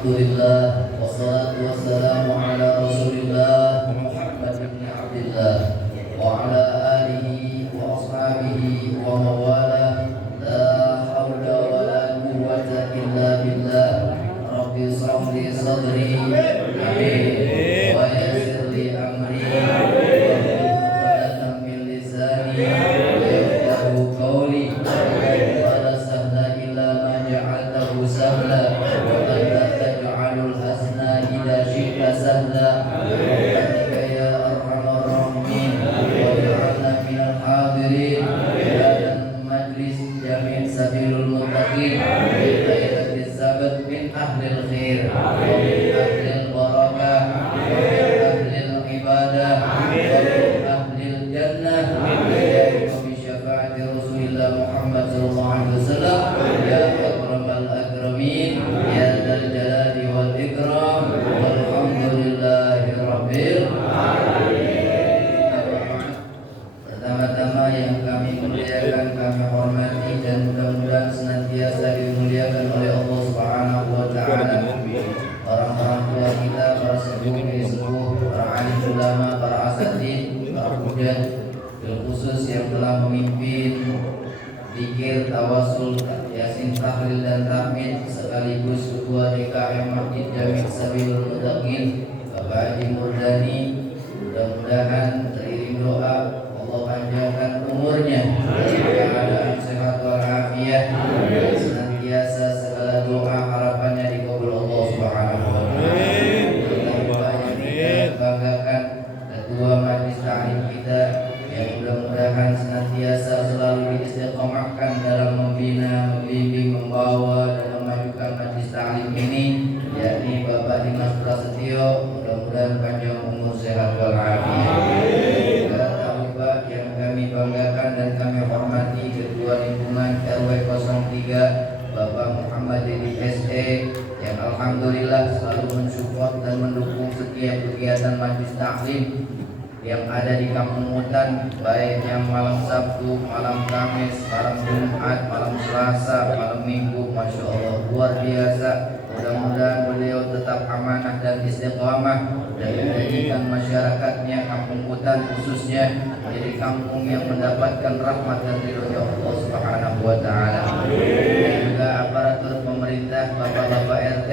Alhamdulillah wassalatu wassalamu ala Rasulillah Muhammad bin Abdillah wa ala alihi wa ashabihi wa mawala la hawla wa la quwwata illa billah rabbi shrah li sadri amin wa yassir li amri wa hlul 'uqdatam min lisani yafqahu qawli wa la sahla illa ma ja'altahu sahla سهلا برحمتك يا أرحم الراحمين واجعلنا من الحاضرين في هذا المجلس جميع سبيل المتقين بالخيرات السبب من أهل الخير ومن أهل البركة ومن أهل العبادة ومن أهل الجنة وبشفاعة رسول الله محمد صلى الله عليه وسلم يا أكرم الأكرمين يا ذا الجلال والإكرام Pertama-tama yang kami muliakan, kami hormati dan mudah-mudahan senantiasa dimuliakan oleh Allah Subhanahu wa taala. Orang-orang tua kita, para sepuh, para alim ulama, para asatidz, para hujjah, khusus yang telah memimpin zikir, tawasul, yasin, tahlil dan tahmid sekaligus ketua DKM Masjid Jami' Sabilul Muttaqin Bapak Haji Murdani. Mudah-mudahan teriring doa Allah panjangkan umurnya dalam keadaan sehat walafiat dan senantiasa segala doa harapannya dikabul Allah Subhanahu wa taala. Kita banggakan ketua majelis ta'lim kita yang mudah-mudahan senantiasa selalu diistiqomahkan dalam membina, membimbing, membawa dan memajukan majelis ta'lim ini, yakni Bapak Dimas Prasetyo. Mudah-mudahan panjang umur, sehat walafiat. Bapak yang kami banggakan dan kami hormati Ketua Lingkungan RW 03 Bapak Muhammad Dedi SE yang alhamdulillah selalu mensupport dan mendukung setiap kegiatan majelis taklim yang ada di Kampung Mutan, baik yang malam Sabtu, malam Kamis, malam Jumat, malam Selasa, malam Minggu. Masya Allah, luar biasa. Mudah-mudahan beliau tetap amanah dan istiqamah dan menjadikan masyarakatnya Kampung Mutan khususnya menjadi kampung yang mendapatkan rahmat dan ridhonya Allah Subhanahu wa taala. Dan juga aparatur pemerintah, Bapak-bapak RT,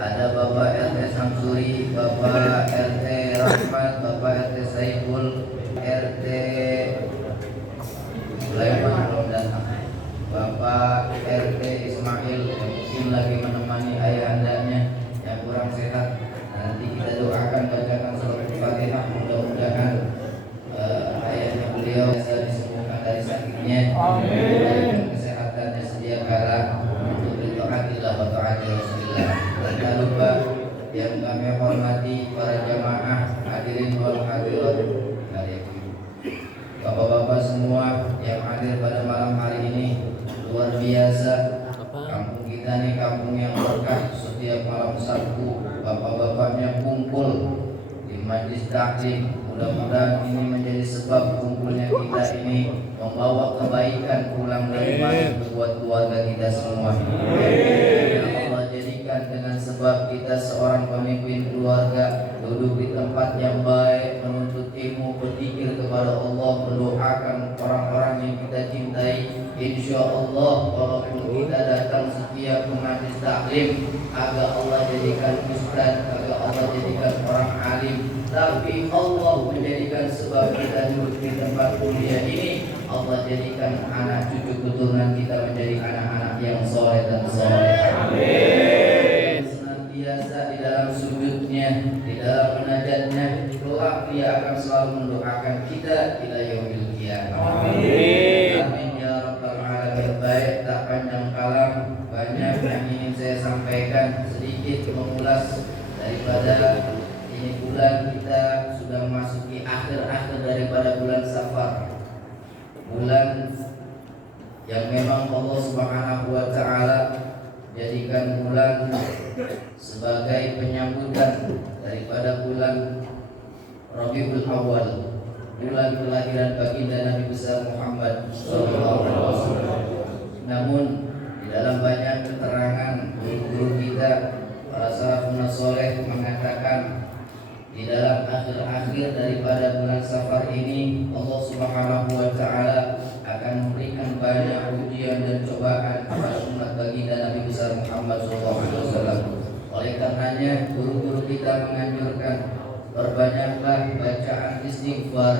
ada Bapak RT Samsuri, Bapak RT Rahmat, Bapak RT Saiful, RT Sulaiman belum datang, Bapak RT Ismail yang mungkin lagi menemani ayahandanya yang kurang sehat. Nanti kita doakan, bacakan surat Al-Fatihah, mudah-mudahan ayahnya beliau bisa disembuhkan dari sakitnya, dan kesehatannya sedia kala untuk bertaatillah wa taati Rasulillah. Dan tak lupa yang kami hormati para jamaah hadirin wal hadirat, bapak-bapak semua yang hadir pada malam hari ini. Luar biasa, kampung kita nih kampung yang berkah. Setiap malam Sabtu bapak-bapaknya kumpul di majelis taklim. Mudah-mudahan ini menjadi sebab kumpulnya kita ini membawa kebaikan pulang dari mana buat keluarga kita semua. Allah jadikan dengan sebab kita seorang pemimpin keluarga duduk di tempat yang baik, menuntut ilmu, berzikir kepada Allah, mendoakan orang-orang yang kita cintai. Insya Allah walaupun kita datang setiap majelis taklim, agar Allah jadikan ustaz, agar Allah jadikan orang alim, tapi Allah menjadikan sebab kita duduk di tempat kuliah ini, Allah jadikan anak cucu keturunan kita menjadi anak-anak yang soleh dan soleh. Amin. Senantiasa di dalam sujudnya, di dalam munajatnya, doa dia akan selalu mendoakan kita ila yaumil qiyamah. Amin. Amin ya rabbal alamin. Baik, tak panjang kalam, banyak yang ingin saya sampaikan, sedikit mengulas daripada ini bulan kita sudah memasuki akhir-akhir daripada bulan Safar, bulan yang memang Allah Subhanahu wa taala jadikan bulan sebagai penyambutan daripada bulan Rabiul Awal, bulan kelahiran baginda Nabi besar Muhammad sallallahu alaihi wasallam. Namun di dalam banyak keterangan guru-guru kita, para akhir daripada bulan Safar ini Allah Subhanahu wa taala akan memberikan banyak ujian dan cobaan kepada umat baginda Nabi besar Muhammad SAW. Oleh karenanya guru-guru kita menganjurkan perbanyaklah bacaan istighfar,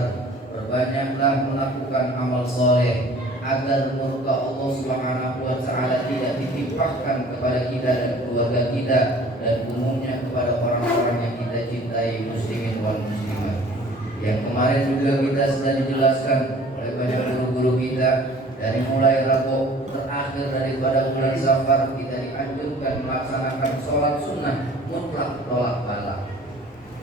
perbanyaklah melakukan amal soleh agar murka Allah Subhanahu wa taala tidak ditimpahkan kepada kita dan keluarga kita dan umumnya kepada orang-orang yang kita cintai, muslimin wal muslimat. Yang kemarin juga kita sudah dijelaskan oleh banyak guru-guru kita, dari mulai Rabu terakhir daripada bulan Safar kita dianjurkan melaksanakan sholat sunnah mutlak tolak balak.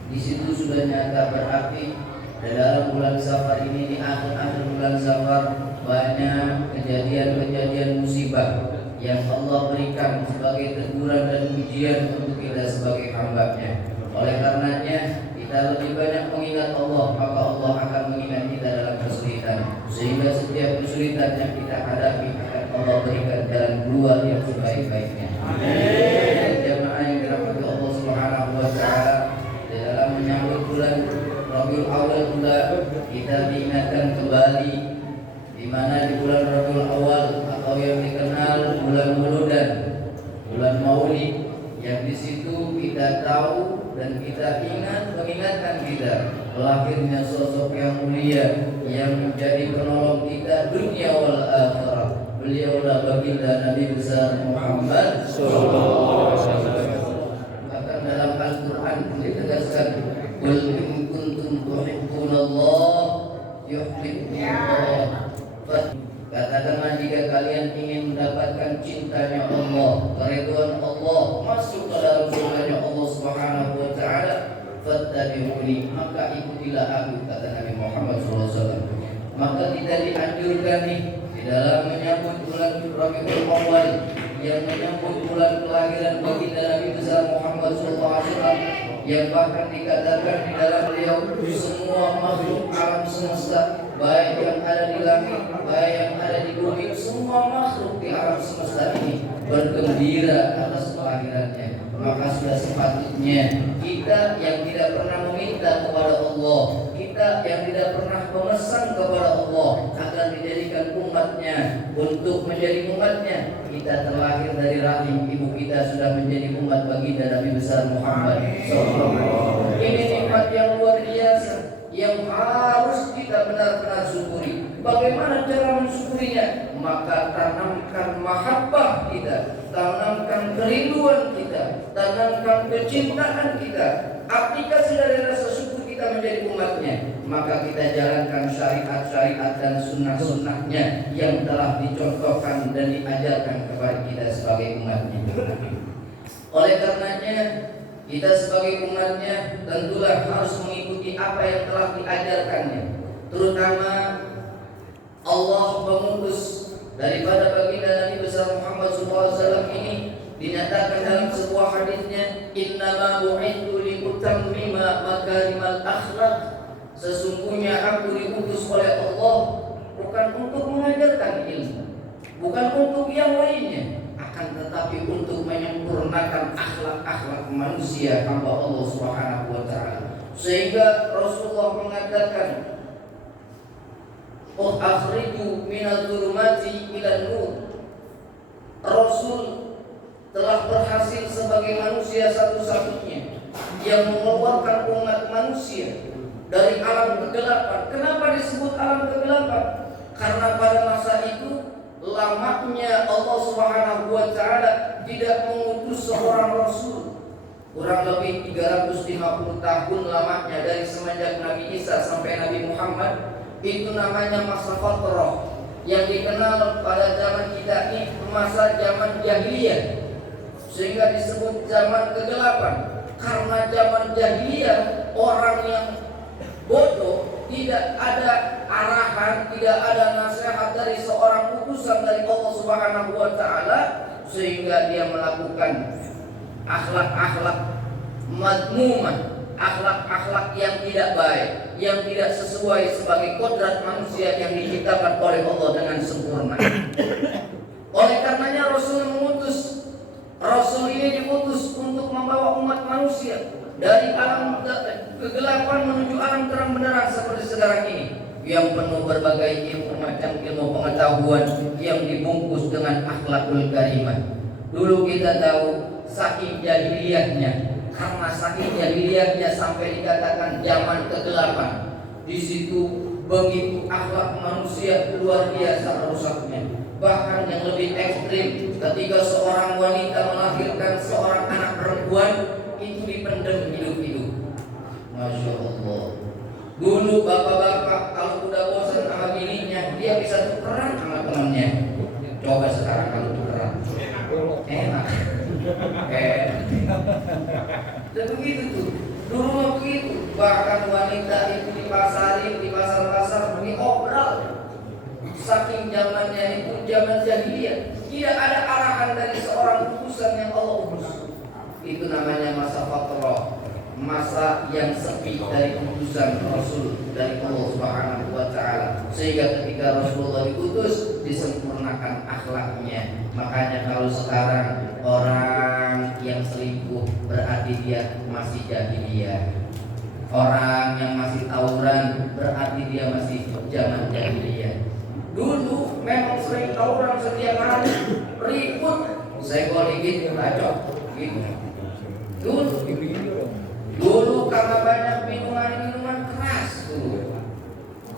Di situ sudah nyata berarti dalam bulan Safar ini, di akhir-akhir bulan Safar, banyak kejadian-kejadian musibah yang Allah berikan sebagai teguran dan ujian untuk kita sebagai hamba-Nya. Oleh karenanya kita lebih banyak mengingat Allah, maka Allah akan mengingat kita dalam kesulitan, sehingga setiap kesulitan yang kita hadapi akan Allah berikan jalan keluar yang sebaik-baiknya. Amin. Jamaah yang dirahmati Allah Subhanahu wa taala, dalam menyambut bulan Rabiul Awal pula kita diingatkan kembali di mana di bulan Rabiul Awal atau yang dikenal bulan Muludan, bulan Maulid, yang di situ kita tahu dan kita mengingatkan kita lahirnya sosok yang mulia yang menjadi penolong kita dunia wal akhirah. Beliaulah baginda Nabi besar Muhammad sallallahu alaihi wasallam. Bahkan dalam Al-Qur'an ditegaskan, "Qul in kuntum tuhibbunallah yuhibbukumullah." Katakanlah jika kalian ingin mendapatkan cintanya Allah, keridhaan Allah, masuk ke dalam surganya Allah Subhanahu wa taala, fattabi'uni, maka ikutilah aku, kata Nabi Muhammad SAW. Maka kita dianjurkan nih di dalam menyambut bulan Rabiul Awal yang menyambut bulan kelahiran baginda Nabi besar Muhammad SAW, yang bahkan dikatakan di dalam beliau semua makhluk alam semesta, baik yang ada di langit, baik yang ada di bumi, semua makhluk di alam semesta ini bergembira atas kelahirannya. Maka sudah sepatutnya kita yang tidak pernah meminta kepada Allah, kita yang tidak pernah memesan kepada Allah agar dijadikan umatnya untuk menjadi umatnya, kita terlahir dari rahim ibu kita sudah menjadi umat baginda Nabi besar Muhammad SAW. Ini nikmat yang luar biasa yang harus kita benar-benar syukuri. Bagaimana cara mensyukurinya? Maka tanamkan mahabbah kita, tanamkan kerinduan kita, tanamkan kecintaan kita, aplikasi dari rasa syukur kita menjadi umatnya. Maka kita jalankan syariat-syariat dan sunnah-sunnahnya yang telah dicontohkan dan diajarkan kepada kita sebagai umatnya. Oleh karenanya kita sebagai umatnya tentulah harus mengikuti apa yang telah diajarkannya. Terutama Allah mengutus daripada baginda Nabi besar Muhammad SAW ini dinyatakan dalam sebuah hadisnya, "Innama bu'ithu liutammima makarimal akhlaq." Sesungguhnya aku diutus oleh Allah bukan untuk mengajarkan ilmu, bukan untuk yang lainnya, akan tetapi untuk menyempurnakan akhlak-akhlak manusia hamba Allah Subhanahu wa taala. Sehingga Rasulullah mengatakan, "Akhriju minadh-dhulumati ilan nur." Rasul telah berhasil sebagai manusia satu-satunya yang mengeluarkan umat manusia dari alam kegelapan. Kenapa disebut alam kegelapan? Karena pada masa itu lamanya Allah Subhanahu wa taala tidak mengutus seorang rasul. Kurang lebih 350 tahun lamanya dari semenjak Nabi Isa sampai Nabi Muhammad. Itu namanya masa fatrah yang dikenal pada zaman kita ini masa zaman jahiliyah, sehingga disebut zaman kegelapan. Karena zaman jahiliyah orang yang bodoh, tidak ada arahan, tidak ada nasihat dari seorang utusan dari Allah Subhanahu wa taala, sehingga dia melakukan akhlak-akhlak madmumah, akhlak-akhlak yang tidak baik, yang tidak sesuai sebagai kodrat manusia yang diciptakan oleh Allah dengan sempurna. Oleh karenanya Rasul ini diutus untuk membawa umat manusia manusia dari alam kegelapan menuju alam terang benderang seperti sekarang ini, yang penuh berbagai macam ilmu pengetahuan yang dibungkus dengan akhlakul karimah. Dulu kita tahu saking jahiliyahnya, karena saking jahiliyahnya sampai dikatakan zaman kegelapan. Di situ begitu akhlak manusia luar biasa rusaknya. Bahkan yang lebih ekstrim, ketika seorang wanita melahirkan seorang anak perempuan, itu dipendam hidup-hidup. Masya Allah. Dulu bapak-bapak kalau udah bosan sama bininya, dia bisa tukeran sama temannya. Coba sekarang kalau tukeran, enak. Dan begitu tuh. Dulu mah begitu. Bahkan wanita itu di pasar-pasar diobral. Saking zamannya itu zaman jahiliyah, tidak ada arahan dari seorang utusan yang Allah utus. Itu namanya masa fatrah, masa yang sepi dari utusan Rasul dari Allah Subhanahu wa taala. Sehingga ketika Rasulullah diutus, disempurnakan akhlaknya. Makanya kalau sekarang orang yang selingkuh berarti dia masih jahiliyah. Orang yang masih tawuran berarti dia masih zaman jahiliyah. Dulu memang sering tawuran setiap hari, ribut, senggol dikit, bacok, gitu. Dulu karena banyak minuman keras dulu.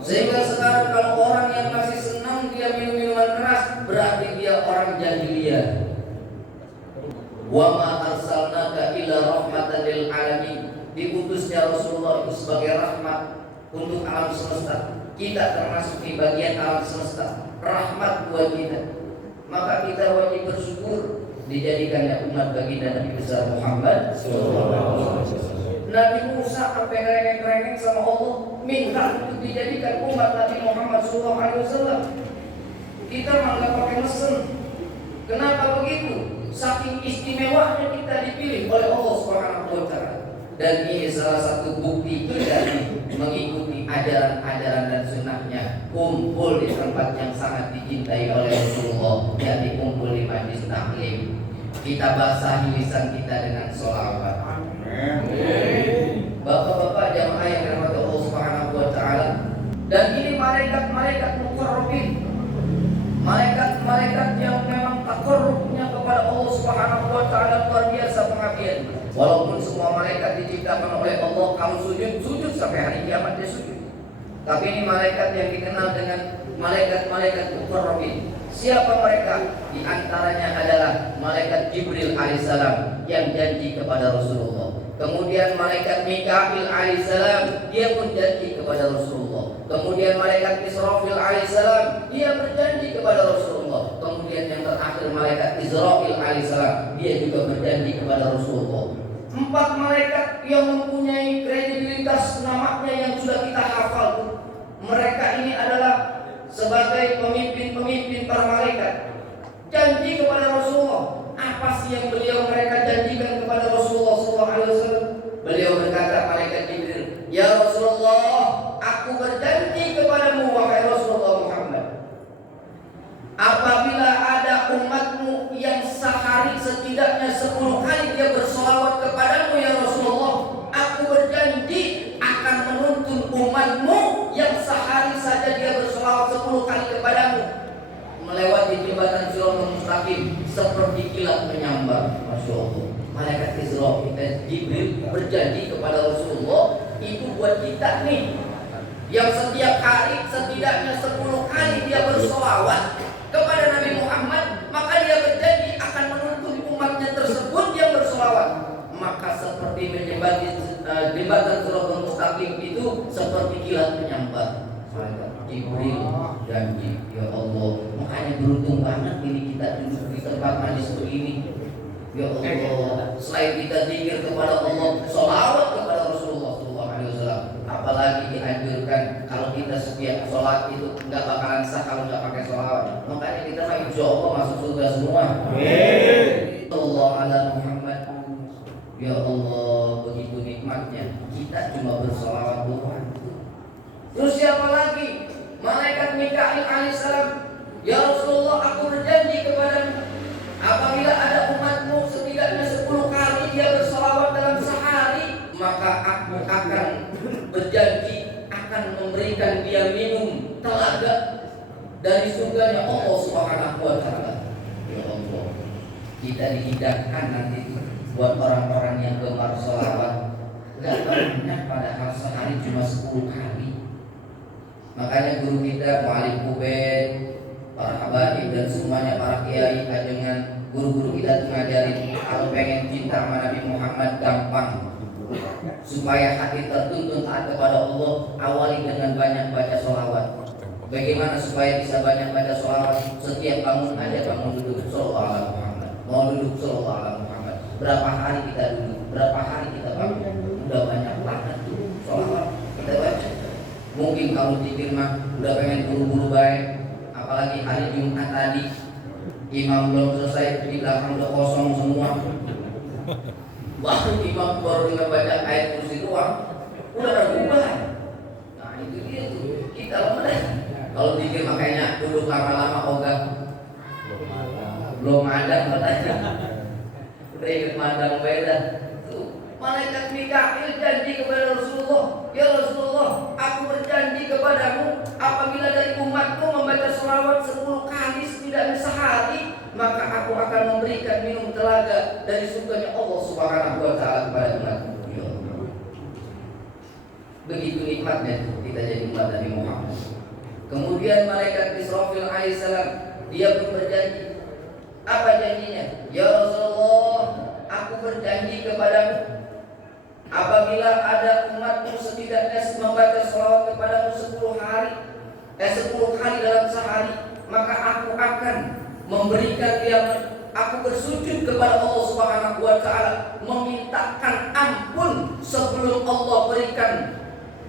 Sehingga sekarang kalau orang yang masih senang dia minum minuman keras, berarti dia orang jahiliyah. Wa ma arsalnaka illa rahmatan lil alamin. Diutusnya Rasulullah itu sebagai rahmat untuk alam semesta. Kita termasuk di bagian alam semesta, rahmat buat kita. Maka kita wajib bersyukur dijadikannya umat baginda Nabi besar Muhammad SAW. Nabi Musa sampai ngerengek-ngerengek sama Allah, minta untuk dijadikan umat Nabi Muhammad SAW. Kita malah nggak pakai mesin. Kenapa begitu? Saking istimewanya kita dipilih oleh Allah Subhanahu wa taala. Dan ini salah satu bukti kita mengikuti ajaran-ajaran dan sunnahnya, kumpul di tempat yang sangat dicintai oleh Rasulullah, yakni kumpul di majlis taklim. Kita basahi lisan kita dengan sholawat. Bapak-bapak jamaah yang dirahmati Allah Subhanahu wa taala. Dan ini malaikat-malaikat muqarrabin, malaikat-malaikat yang memang takarrubnya kepada Allah Subhanahu wa taala luar biasa pengabdian. Walaupun semua malaikat diciptakan oleh Allah, kalau sujud sampai hari kiamat dia sujud. Tapi ini malaikat yang dikenal dengan malaikat-malaikat muqarrabin. Siapa mereka? Di antaranya adalah malaikat Jibril alaihissalam yang janji kepada Rasulullah. Kemudian malaikat Mikail alaihissalam, dia pun janji kepada Rasulullah. Kemudian malaikat Israfil alaihissalam, dia berjanji kepada Rasulullah. Kemudian yang terakhir malaikat Israfil alaihissalam, dia juga berjanji kepada Rasulullah. 4 malaikat yang mempunyai kredibilitas namanya yang sudah kita hafal. Mereka ini adalah sebagai pemimpin-pemimpin para malaikat. Janji kepada Rasulullah. Apa sih yang mereka janjikan kepada Rasulullah SAW? Beliau berkata, malaikat Jibril, ya Rasulullah, aku berjanji kepadamu wahai Rasulullah Muhammad, apabila ada umatmu yang sehari setidaknya 10 kali dia bersolawat kepadamu ya Rasulullah, aku berjanji akan menuntun umatmu yang sehari saja dia bersolawat 10 kali kepadamu melewati jembatan Siratal Mustaqim seperti kilat menyambar. Masya Allah. Malaikat Israfil dan Jibril berjanji kepada Rasulullah, itu buat kita nih yang setiap hari setidaknya 10 kali dia bersolawat kepada Nabi Muhammad, maka dia berjanji akan menuntun umatnya tersebut yang bersolawat. Maka seperti menyembati jembatan Siratal Mustaqim itu seperti kilat menyambar. Malaikat Jibril janji, ya Allah. Makanya beruntung banget ini kita duduk di tempat majelis begini. Ya Allah, selain kita zikir kepada Allah, sholawat kepada Rasulullah SAW. Apalagi dianjurkan kalau kita setiap sholat itu nggak bakalan sah kalau nggak pakai sholawat. Makanya kita mah insya Allah masuk surga semua. Allah ala Muhammad. Ya Allah, begitu nikmatnya kita cuma bersolawat doang. Terus siapa lagi? Malaikat Mikail alaihissalam. Ya Rasulullah, aku berjanji kepadamu, apabila ada umatmu setidaknya 10 kali dia bersolawat dalam sehari maka aku akan berjanji akan memberikan dia minum telaga dari surganya Allah Subhanahu wa taala. Ya Allah, kita dihidangkan nanti buat orang-orang yang gemar sholawat. Gak banyak, padahal sehari cuma 10 kali. Makanya guru kita Mu'alim Kubed, para habaib dan semuanya, para kiai kajengan, guru-guru kita ngajarin kalau pengen cinta sama Nabi Muhammad gampang. Supaya hati tertuntun taat kepada Allah, awali dengan banyak baca sholawat. Bagaimana supaya bisa banyak baca sholawat? Setiap bangun aja bangun duduk sholawat ala Muhammad, mau duduk sholawat ala Muhammad. Berapa hari kita duduk, berapa hari kita bangun, udah banyak banget tuh sholawat kita baca. Mungkin kamu pikir mah udah pengen buru-buru baik, apalagi hari Jumat tadi imam belum selesai, di belakang udah kosong semua. Waktu imam baru tinggal baca ayat kursi doang, udah ada bubar. Nah itu dia tuh, kita lemah. Kalau pikir makanya duduk lama-lama ogah belum ada katanya. Udah ikut mandang beda. Tuh, malaikat Mikail janji kepada Rasulullah, ya Rasulullah, aku berjanji kepadamu apabila dari umatku membaca sholawat 10 kali setidaknya sehari, maka aku akan memberikan minum telaga dari surganya Allah Subhanahu wa taala kepada umatku. Ya Allah. Begitu nikmatnya kita jadi umat Nabi Muhammad. Kemudian malaikat Israfil alaihissalam, dia pun berjanji. Apa janjinya? Ya Rasulullah, aku berjanji kepadamu apabila ada umatmu setidaknya membaca sholawat kepadamu 10 kali dalam sehari, maka aku akan memberikan dia, aku bersujud kepada Allah Subhanahu wa taala, memintakan ampun sebelum Allah berikan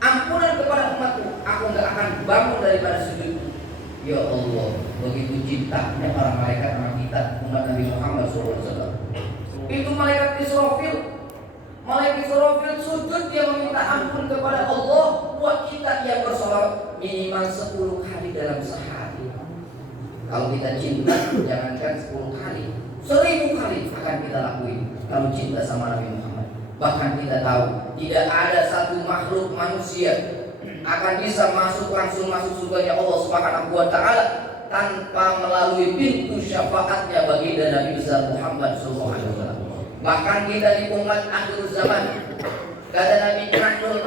ampunan kepada umatku. Aku enggak akan bangun daripada sujud. Ya Allah, begitu cintanya para malaikat sama kita, umat Nabi Muhammad SAW. Itu malaikat Israfil, sujud, dia meminta ampun kepada Allah buat kita yang bersolawat minimal 10 kali dalam sehari. Kalau kita cinta, jangankan 10 kali, 1000 kali akan kita lakuin kalau cinta sama Nabi Muhammad. Bahkan kita tahu tidak ada satu makhluk manusia akan bisa langsung masuk surganya Allah Subhanahu wa taala tanpa melalui pintu syafaatnya bagi Nabi besar Muhammad sallallahu alaihi wasallam. Bahkan kita di umat akhir zaman, kata Nabi, nahnul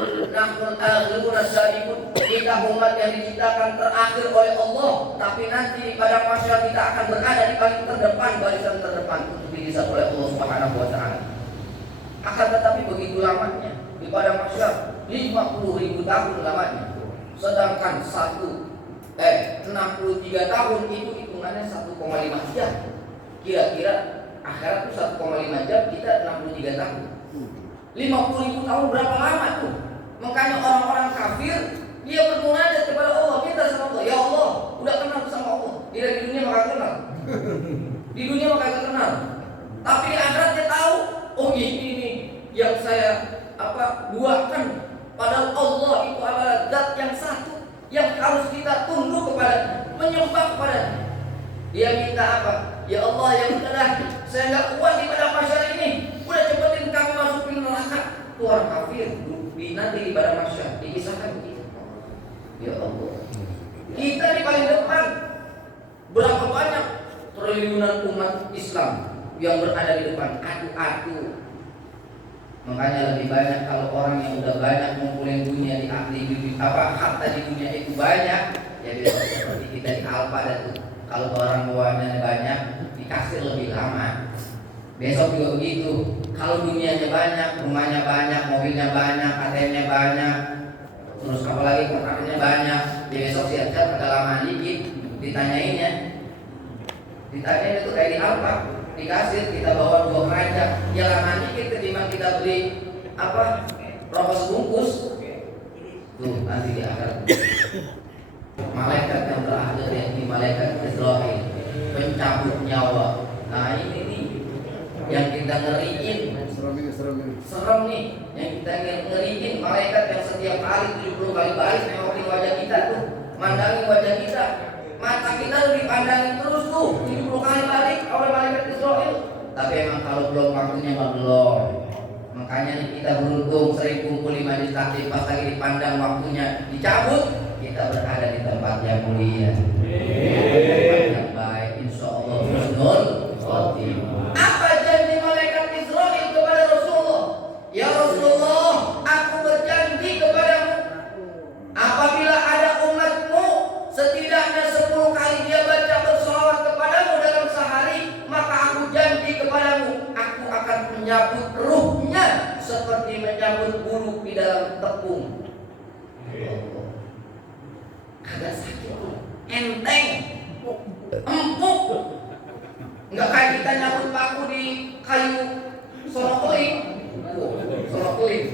akhirun as-sabiqun, kita umat yang diciptakan terakhir oleh Allah, tapi nanti di padang mahsyar kita akan berada di paling terdepan, barisan terdepan untuk dihisab oleh Allah Subhanahu wa taala. Akan tetapi begitu lamanya di padang mahsyar, 50.000 tahun lamanya. Sedangkan 63 tahun itu hitungannya 1,5 jam. Kira-kira akhirat itu 1,5 jam, kita 63 tahun. 50.000 tahun berapa lama tuh? Makanya orang-orang kafir dia bermunajat kepada Allah, minta sama Allah, ya Allah, udah kenal sama Allah. Tidak di dunia maka kenal. Di dunia maka kenal. Tapi di akhirat dia tahu, oh ini nih yang saya buatkan. Padahal Allah itu adalah zat yang satu yang harus kita tunduk kepada, menyembah kepada. Dia minta apa? Ya Allah, ya udahlah, saya nggak kuat di padang mahsyar ini, udah cepetin kami masukin neraka. Itu orang kafir, nanti di padang mahsyar dipisahkan begitu. Ya Allah, kita di paling depan. Berapa banyak triliunan umat Islam yang berada di depan, adu-adu. Makanya lebih banyak kalau orang yang udah banyak ngumpulin dunia harta di dunia itu banyak, ya biasa seperti kita di Alfa dan tuh. Kalau orang bawanya banyak dikasih lebih lama. Besok juga begitu. Kalau dunianya banyak, rumahnya banyak, mobilnya banyak, ATM-nya banyak, terus apalagi kontraknya banyak, ya besok siap-siap agak lama dikit ditanyainnya. Ditanyain itu kayak di Alfa, dikasih kita bawa 2 keranjang, ya lama dikit ketimbang kita beli rokok sebungkus. Tuh nanti di akhirat malaikat yang terakhir, yakni malaikat Israfil, pencabut nyawa. Nah ini nih yang kita ngeriin, serem nih, yang kita ngeriin, malaikat yang setiap hari 70 kali balik nengokin wajah kita tuh, mandangin wajah kita. Mata kita udah dipandangin terus tuh 70 kali balik oleh malaikat Israfil. Tapi emang kalau belum waktunya belum. Makanya nih kita beruntung sering kumpul di majelis taklim, pas lagi dipandang waktunya dicabut, kita berada di tempat yang mulia, tempat yang baik, insya Allah husnul khotimah. Apa janji malaikat Israil kepada Rasulullah? Ya Rasulullah, aku berjanji kepadamu, apabila ada umatmu setidaknya 10 kali dia baca bersolawat kepadamu dalam sehari, maka aku janji kepadamu, aku akan menyambut ruhnya seperti menyambut bulu di dalam tepung. Agak sakit, enteng, empuk. Enggak kayak kita nyambut paku di kayu sorok keling. Sorok keling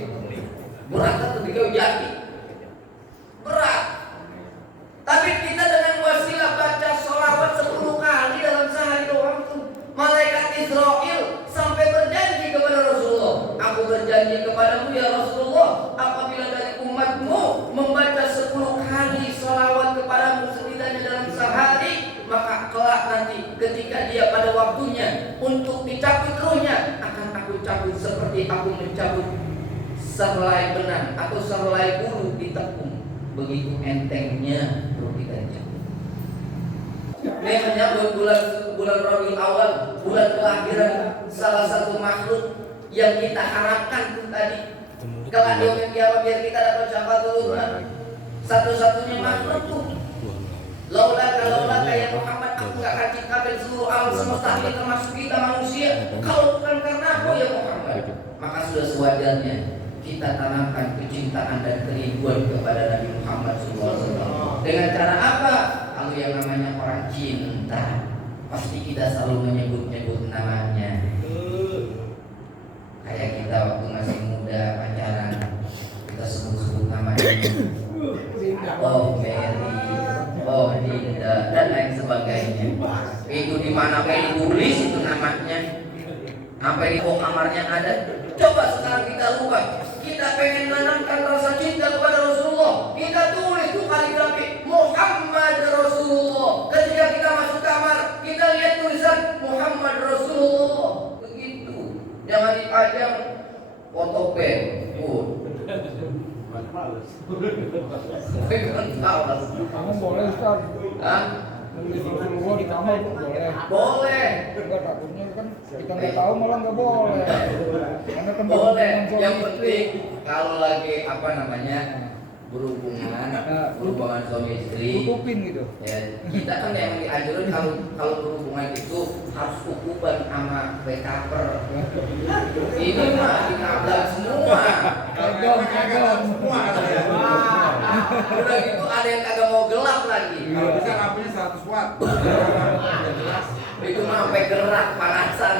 berat tuh di kayu jati, berat. Tapi kita dengan wasilah baca sholawat 10 kali dalam sehari doang tuh, malaikat Israil sampai berjanji kepada Rasulullah, aku berjanji kepadamu ya Rasulullah, apabila dari umatmu membaca 10 kali sholawat kepadamu setidaknya dalam sehari, maka kelak nanti ketika dia pada waktunya untuk dicabut ruhnya, akan aku cabut seperti aku mencabut sehelai benang atau sehelai bulu di tepung. Begitu entengnya ruh kita dicabut. Ini menyambut bulan Rabiul Awal, bulan kelahiran salah satu makhluk yang kita harapkan tuh tadi. Kelak di yaumil qiyamah biar kita dapat syafaatul uzma. Satu-satunya makhluk tuh. Laula ya Muhammad, aku gak akan ciptakan seluruh alam semesta ini termasuk kita manusia kalau bukan karena aku ya Muhammad. Maka sudah sewajarnya kita tanamkan kecintaan dan kerinduan kepada Nabi Muhammad SAW. Dengan cara apa? Kalau yang namanya orang cinta, pasti kita selalu menyebut-nyebut namanya. Kayak kita waktu masih muda pacaran, kita sebut-sebut namanya. Oh Mary, oh Dinda, dan lain sebagainya. Itu di mana kayak ditulis itu namanya. Sampai di kamarnya ada. Coba sekarang kita rubah. Kita pengen menanamkan rasa cinta kepada Rasulullah, kita tulis tuh kaligrafi Muhammad Rasulullah. Ketika kita masuk kamar, kita lihat tulisan Muhammad Rasulullah. Begitu. Jangan dipajang foto pen. Kamu boleh Ustaz? Hah? Nulis Rasulullah di kamar boleh? Boleh. Enggak, takutnya kan kita nggak tahu malah nggak boleh. Karena kan Boleh. Yang penting kalau lagi apa namanya berhubungan suami istri, tutupin gitu. ya kita kan yang dianjurin kalau berhubungan itu harus ukuban sama backuper. Ini mah dikablat semua. Kagak semua. Udah gitu ada yang kagak mau gelap lagi. Kalau bisa lampunya 100 watt. Itu mah sampai gerak panasan.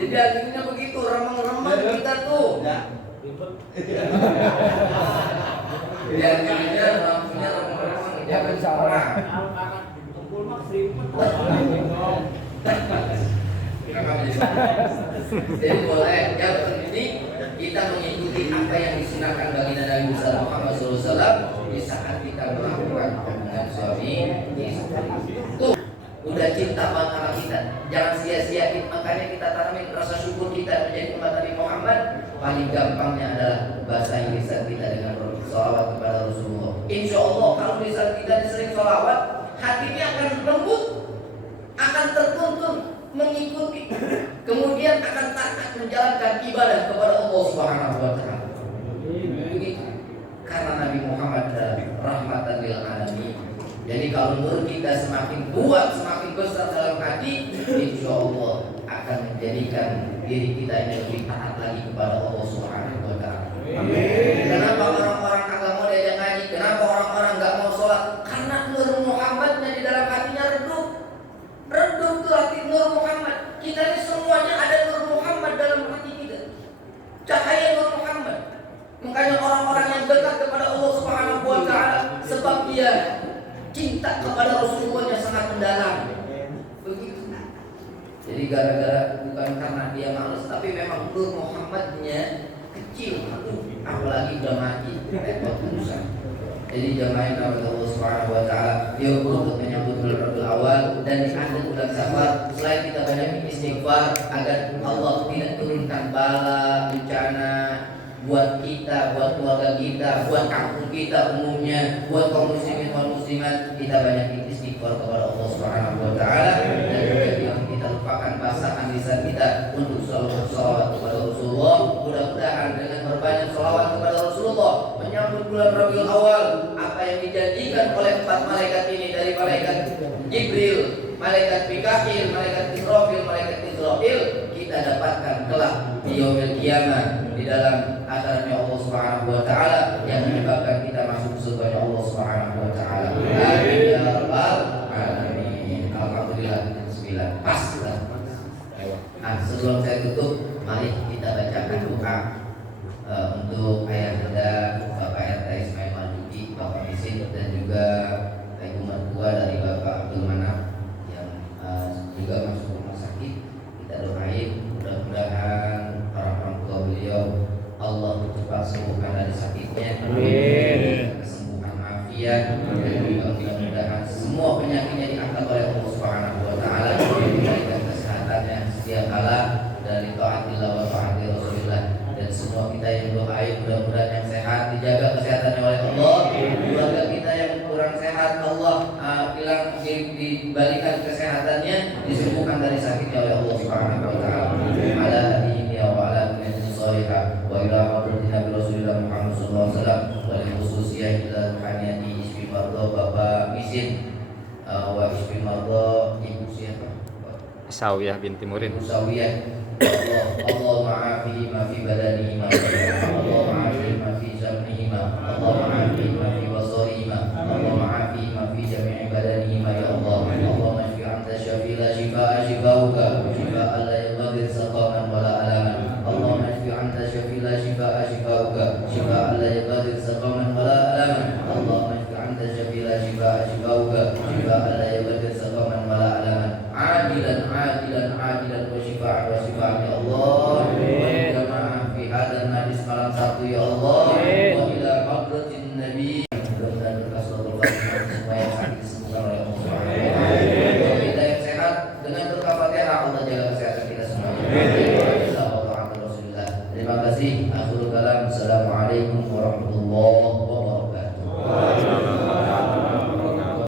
Jadi akhirnya begitu remeng-remeng kita tuh. Jadi akhirnya lampunya remeng-remeng jangan salah. Jadi boleh ya ini kita mengikuti apa yang disunahkan bagi Nabi Muhammad SAW di saat kita melakukan hubungan suami istri. Tuh udah cinta banget sama kita, jangan sia-siain. Makanya kita tanamin rasa syukur kita menjadi umat Nabi Muhammad. Paling gampangnya adalah bahasain lisan kita dengan sholawat kepada Rasulullah. Insya Allah kalau lisan kita sering sholawat, hatinya akan lembut, akan tertuntun mengikuti, kemudian akan taat menjalankan ibadah kepada Allah Subhanahu wa Ta'ala. Begitu. Karena Nabi Muhammad adalah rahmatan lil alamin. Jadi kalau nur kita semakin kuat, semakin besar dalam hati, insya Allah akan menjadikan diri kita ini lebih taat lagi kepada Allah Subhanahu wa Ta'ala. Kenapa orang-orang kagak mau diajak ngaji? Kenapa orang-orang nggak mau sholat? Karena nur Muhammadnya di dalam hatinya redup. Redup tuh hati nur Muhammad. Kita ini semuanya ada nur Muhammad dalam hati kita. Cahaya nur Muhammad. Makanya orang-orang yang dekat kepada Allah Subhanahu wa Ta'ala sebab dia cinta kepada Rasulullah yang sangat mendalam. Begitu. Jadi gara-gara bukan karena dia malas, tapi memang nur Muhammadnya kecil. kecil, apalagi udah mati, repot urusan. Jadi jamaah yang Allah Subhanahu wa taala yuk untuk menyambut bulan Rabiul Awal dan di akhir bulan Safar, selain kita banyak istighfar agar Allah tidak turunkan bala bencana buat kita, buat keluarga kita, buat kampung kita umumnya, buat kaum muslimin wal muslimat, kita banyak istighfar kepada Allah Subhanahu wa taala dan juga kita lupakan pasangan lisan kita untuk sholawat kepada Rasulullah. Mudah-mudahan dengan berbanyak sholawat kepada Rasulullah menyambut bulan Rabiul Awal, apa yang dijanjikan oleh 4 malaikat ini, dari malaikat Jibril, malaikat Mikail, malaikat Israfil, malaikat Israil, kita dapatkan kelak di yaumil qiyamah di dalam acaranya Allah Subhanahu wa taala yang menyebabkan kita masuk surga Allah Subhanahu wa taala. Amin ya rabbal alamin. Alhamdulillah 9 pas lah. Nah, sebelum saya tutup, mari kita bacakan doa untuk ayah anda Bapak RT Ismail Marzuki, Bapak Misin, dan juga ibu mertua dari Bapak Abdul Manaf yang juga masuk rumah sakit. Kita doain mudah-mudahan orang tua beliau Allah cepat sembuhkan dari sakitnya, kesembuhan afiat, dan juga mudah-mudahan semua penyakitnya diangkat oleh Allah Subhanahu wa taala, diberikan kesehatannya setiap kala dari taatillah wa taati Rasulillah. Dan semua kita yang doain mudah-mudahan yang sehat dijaga kesehatannya oleh Allah, keluarga kita yang kurang sehat Allah bilang dibalikan kesehatannya, disembuhkan dari sakitnya oleh Allah Subhanahu wa taala. Ala hadihi wa ala kulli sholihah wa ila hadratina bi Rasulillah Muhammad sallallahu alaihi wasallam wa li khususiyah ila ruhaniyati ismi mardo Bapak Misin wa ismi mardo Ibu siapa? Sawiyah binti Murin. Ibu Sawiyah. Allah ma'afi ma fi badanihi ma Allah ma'afi ma fi sam'ihi ma Allah ma'afi ma fi basarihi ma Allah ma'afi ma fi jami'i badanihi ma ya Allah. Allah mashfi anta syafi la shifaa shifauka shifaa la yughadir saqaman wa la alaman. Allah mashfi anta syafi la shifaa shifauka shifaa la yughadir saqaman wa la alaman. Allah mashfi anta syafi la shifaa shifauka shifaa la yughadir saqaman wa la alaman. Ajilan ajilan ajilan wa shifaa ya Allah.